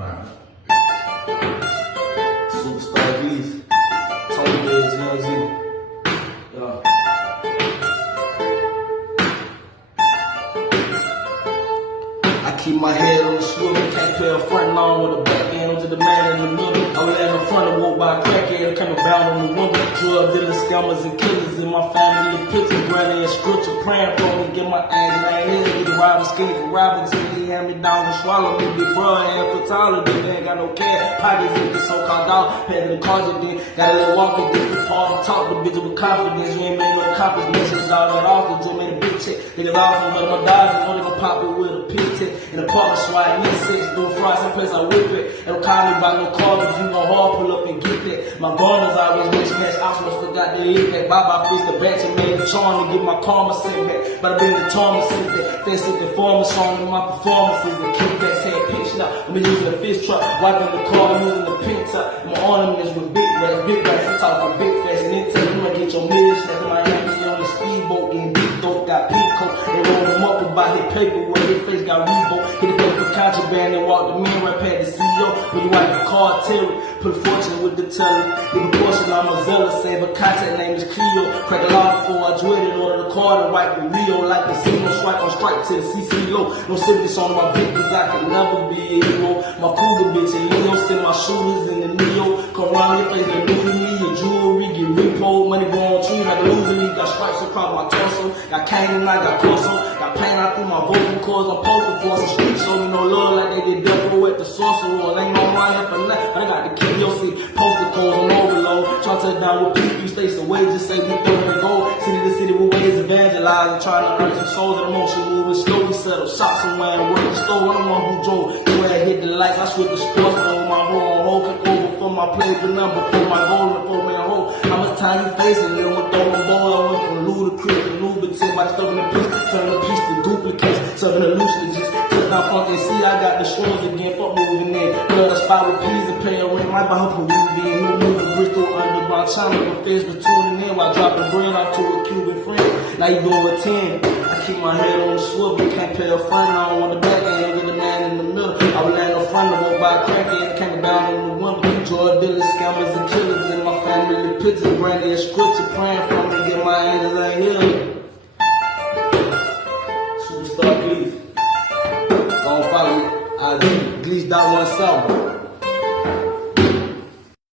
Alright. Superstar Beast. Tony Days, Young Z. Yeah. I keep my head on the swivel, can't play a front lawn with a back end to the man in the middle. I was in the front and walked by a crackhead, came about on the window. Drug dealers, scammers, and killers in my family. The picture, granny and scripture, praying for me, get my ass right here. With the rival skinny for robbing till he had me down and swallow me. Big bro, Africatown, they ain't got no cash. Pockets in the so-called dog, had the cards then. Got a little walking, different part of talk, the bitch with confidence. You ain't made no copies, mentions all that off. The Joe made a big check. Niggas off from one of my dogs, you know they gon' pop it with a pig tech. In the apartment, swatting in six, doing fries, someplace I whip it. They don't call me by no car, but you gon' hard pull up and get that. My gunners always rich, smash ops, must forgot they lick that. Bye-bye, fist the batch and made a charm to get my karma sent back. But I been the tarma sent back. That's the performance song in my performances. The kickbacks had pitch now. I'm using the fish truck, wiping the car, using the pink top. My ornaments with big racks, I'm talking big fast. And then tell you I get your millions, that's Miami on the speedboat, getting deep dope, got pink coat. They roll them up about his paperwork, his face got Rebo. Hit the face for contraband and walk the man right past the CEO. When you wipe the cartel, put a fortune with the teller. Give a portion, I'm a zealous, save a contact name is Cleo. Crack a lot before I dread it, order the card and wipe the Rio like the casino. Strike on strike to the CCO. No sickness on my victims, I can never be a hero. My cougar bitch and Leo, send my shooters in the Neo. Come around your face, they new to me, your jewelry, get repo. Money go on trees like losing me. Got stripes across my torso, got cane and I got corso. Got pain out through my vocal cords, I'm posting for some street. Show me no love like they did devil at the sorcerer. Ain't no money for nothing, but I got to kill your seat. Poster codes on overload. Try to touch down with P3 states away, just say we throw the gold. City to city with ways evangelizing, trying to earn some souls. That emotion moving slowly, settle shots somewhere and work the store. I'm the one who drove. The way I hit the lights, I switch the sports mode. My whole on hold, kick over for my play, the number for my goal and for my hole. How much time you facing? Then with throwing ball, I went from ludicrous to lubricant by stuffing the piece, turning the piece to duplicate, serving the loosely just. Now funk and see, I got the shrooms again, fuck moving in. Blood a spot with peas and pay a rent, might buy her Peruvian. Who moving Bristol underground China, with feds was tuning in while dropping bread out to a Cuban friend. Now you doing with 10. I keep my head on the swivel, can't pay a friend, I don't want the back end, get the man in the middle. I was laying in front of her by a crackhead, came down in the window. Drug dealers, scammers, and killers in my family. Pictures, brandy, and scripture, praying for me, get my hands out here. Superstar Beast. Don't follow me. I do. Gleech.17.